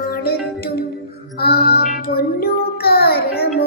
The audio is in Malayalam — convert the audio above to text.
നാടെത്തും ആ പൊന്നു കാരണം